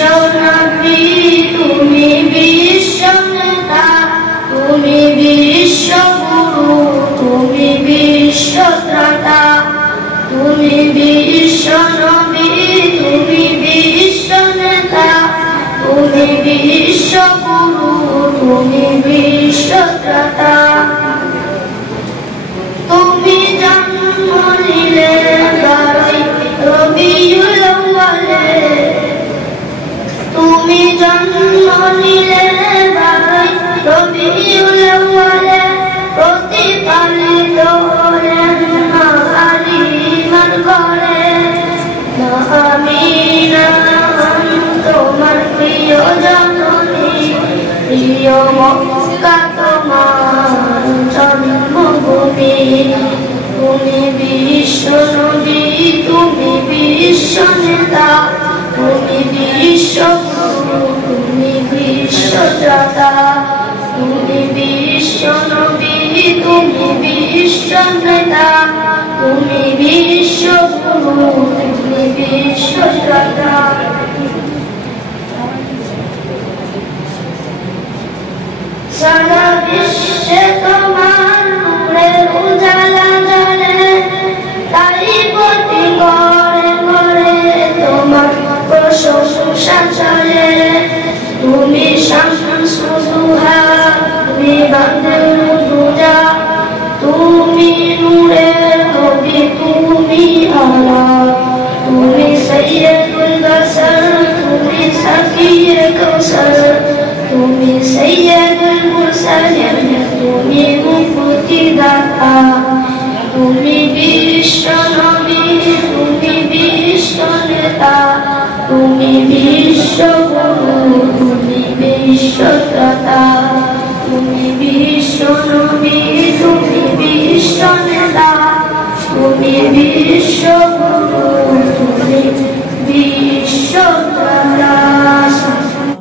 নবী, তুমি বিশ্ব নেতা, তুমি বিশ্ব গুরু, তুমি বিশ্ব ত্রাতা। তুমি বিশ্ব নবী, তুমি বিশ্ব নেতা, তুমি বিশ্ব গুরু, তুমি বিশ্ব ত্রাতা। তুমি জন্ম নিলে 12ই রবিউল আউয়ালে, তুমি জন্ম নিলে 12ই রবিউল আউয়ালে, প্রতিপালিত হলেন মা হালিমার ঘরে। মা আমিনা তোমার প্রিয় জননী, প্রিয় মক্কা তোমার জন্মভূমি। তুমি বিশ্ব নবী, তুমি বিশ্ব নেতা, তুমি বিশ্ব গুরু, তুমি বিশ্ব ত্রাতা। তুমি বিশ্ব নবী, তুমি বিশ্ব নেতা, তুমি বিশ্ব গুরু, তুমি বিশ্ব ত্রাতা। সারা বিশ্বে তোমার নূরের উজালা জ্বলে, তাই প্রতি ঘরে ঘরে তোমার প্রশংসা চলে। তুমি শামসুদ দুহা, তুমি বাদরুদ দুজা, তুমি নূরের নবী, তুমি আলা, তুমি সাইয়্যিদুল বাশার, তুমি সাফিয়ে কাউসার, তুমি সাইয়্যিদুল মুরসালিন, তুমি মুক্তিদাতা। তুমি বিশ্ব নবী, তুমি বিশ্ব নেতা, তুমি বিশ্ব গুরু, তুমি বিশ্ব ত্রাতা। তুমি বিশ্ব নবী, তুমি বিশ্ব নেতা, তুমি বিশ্ব গুরু,